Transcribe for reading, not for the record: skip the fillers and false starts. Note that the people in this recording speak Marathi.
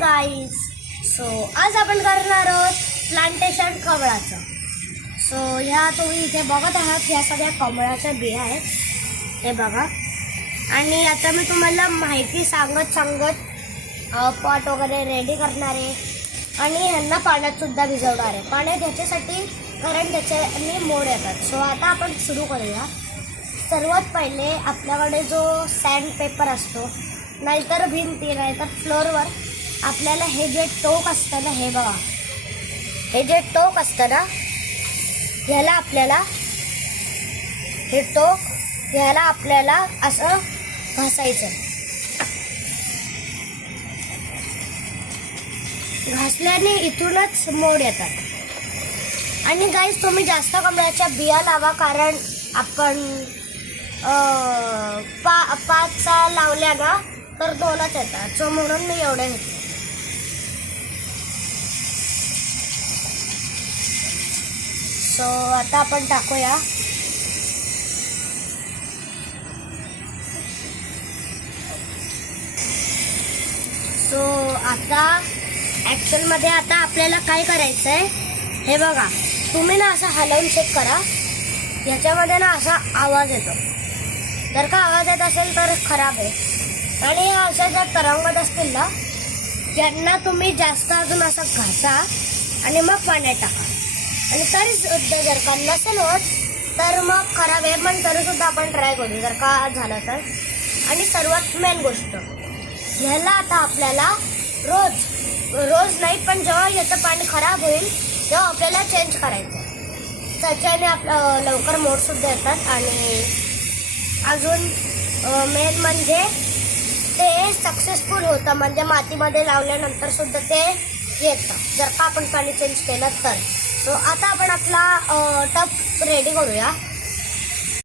गाईज. सो आज आपण करणार आहोत प्लांटेशन कमळाचं. सो ह्या तुम्ही इथे बघत आहात, ह्या सगळ्या कमळाच्या बिया आहेत, हे बघा. आणि आता मी तुम्हाला माहिती सांगत पॉट वगैरे रेडी करणार आहे आणि ह्यांना पाण्यात सुद्धा भिजवणार आहे. पाण्यात ह्याच्यासाठी कारण त्याच्याने मोड येतात. सो आता आपण सुरू करूया. सर्वात पहिले आपल्याकडे जो सँड पेपर असतो, नाहीतर भिंती नाहीतर फ्लोअरवर आपल्याला हे जे टोक असतं ना, हे बघा, हे जे टोक असतं ना, ह्याला आपल्याला हे टोक ह्याला आपल्याला असं घासायचं. घासल्याने इथूनच मोड येतात. आणि गाईज तुम्ही जास्त कमळाच्या बिया लावा, कारण आपण 5 लावल्या ना तर 2च येतात. सो म्हणून मी एवढे घेते. सो आता आपण टाकूया. सो आता ॲक्च्युअलमध्ये आता आपल्याला काय करायचं आहे, हे बघा. तुम्ही ना असं हलवून चेक करा, ह्याच्यामध्ये ना असा आवाज येतो. जर का आवाज येत असेल तर खराब आहे. आणि अशा ज्या तरंगत असतील ना, त्यांना तुम्ही जास्त अजून असं घासा आणि मग पाण्यात टाका. आणि तरी जर का नसेल होत तर मग खराब आहे, पण तरीसुद्धा आपण ट्राय करू जर का झालं तर. आणि सर्वात मेन गोष्ट, ह्याला आता आपल्याला रोज नाही, पण जेव्हा याचं पाणी खराब होईल तेव्हा आपल्याला चेंज करायचं. त्याच्याने आपलं लवकर मोडसुद्धा येतात. आणि अजून मेन म्हणजे ते सक्सेसफुल होतं, म्हणजे मातीमध्ये लावल्यानंतर सुद्धा ते येतं जर का आपण पाणी चेंज केलं तर. सो आता आपण आपला टब रेडी करूया.